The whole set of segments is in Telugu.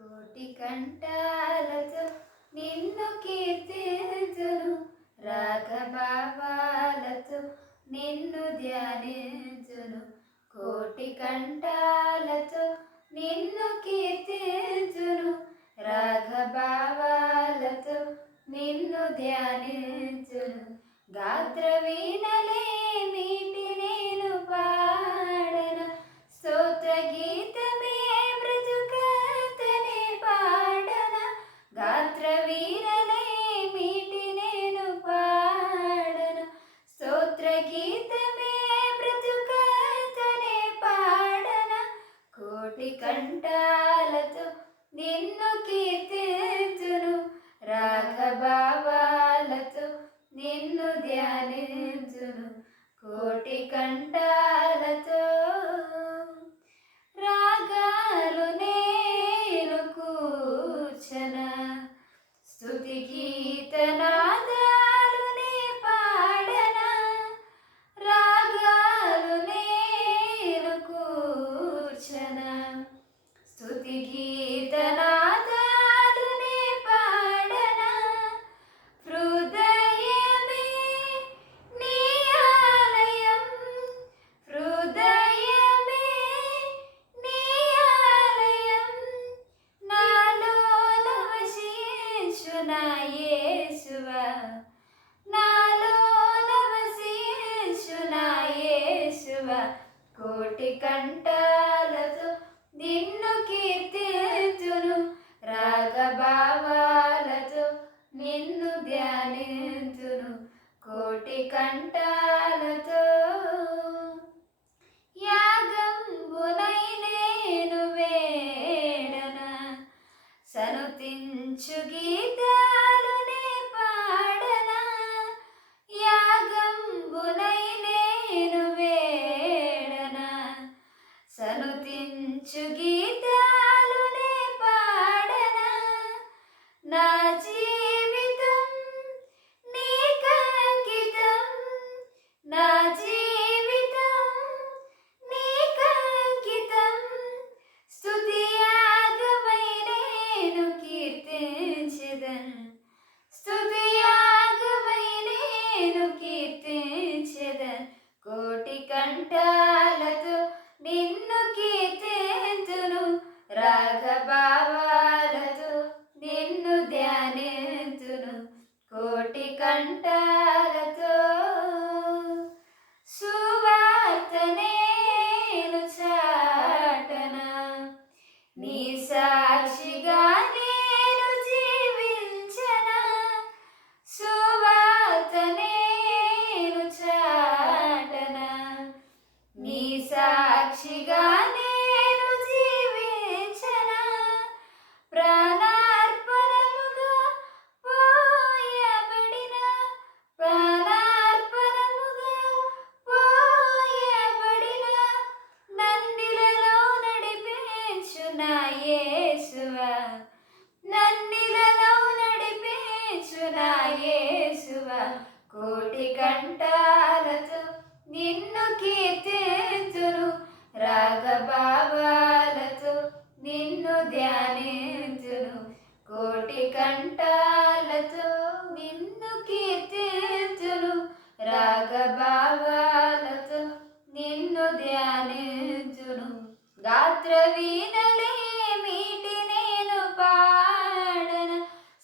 కోటి కంఠాలతో నిన్ను కీర్తించును, రాగభావాలతో నిన్ను ధ్యానించును. కోటి కంఠాలతో నిన్ను కీర్తించును, రాగభావాలతో నిన్ను ధ్యానించును. గాత్ర వీణలే మీటి నేను పాడన, స్తోత్ర గీతమే బ్రతుకంతనే పాడన. గాత్ర వీణలే మీటి నేను పాడన, స్తోత్ర గీతమే బ్రతుకంతనే పాడన. కోటి కంఠాలతో నిన్ను కీర్తించును, రాగభావాలతో నిన్ను ధ్యానించును. కోటి కంఠాలతో రాగాలు నేను కూర్చన, స్తుతి గీతనాదాలు నే పాడన. రాగాలు నేను కూర్చన, స్తుతి గీతనాదాలు నే పాడన. హృదయమే నీ ఆలయం, హృదయమే నీ ఆలయం. నాలో నవశించు నా యేసువా, నాలో నవశించు నా యేసువా. కోటి కంఠాలతో నిన్ను కీర్తించును, రాగభావాలతో నిన్ను ధ్యానించును. కోటి కంఠాలతో యాగంబునై నేను వేడన, సనుతించు గీతాలు నే పాడన. యాగంబునై నేను వేడన, సనుతించు గీతాలు నే పాడన. నా జీవితం నీకంకితం, నా జీవితం నీకంకితం. స్తుతి యాగమై నేను కీర్తించెదన్, స్తుతి యాగమై నేను కీర్తించెదన్. కోటి కంఠాలతో నిన్ను కీర్తించును, రాగభావాలతో నిన్ను ధ్యానించును. కోటి కంఠాలతో సువార్త నేను చాటన, నీ సాక్షిగా నేను జీవించన. సువార్త నేను చాటన, నీ సాక్షిగా నేను జీవించన. ప్రాణార్పణముగా పోయబడిన, ప్రాణార్పణముగా పోయబడిన. నన్నిలలో నడిపించు నా యేసువా, నన్నిలలో నడిపించు నా యేసువా. కోటి కంఠాలతో నిన్ను కీర్తించును, రాగభావాలతో నిన్ను ధ్యానించును. కోటి కంఠాలతో నిన్ను కీర్తించును, రాగభావాలతో నిన్ను ధ్యానించును. గాత్ర వీణలే మీటి నేను పాడన,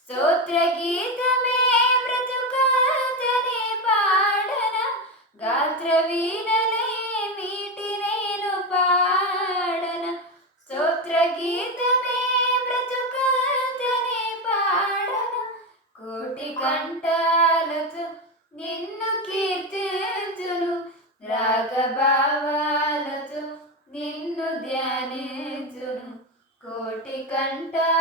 స్తోత్ర గీతమే బ్రతుకంతనే పాడన. గాత్ర వీణలే మీటి నేను పాడన, స్తోత్ర గీతమే బ్రతుకంతనే పాడన. కోటి కంఠాలతో నిన్ను కీర్తించును, రాగభావాలతో నిన్ను ధ్యానించును. కోటి కంఠాలతో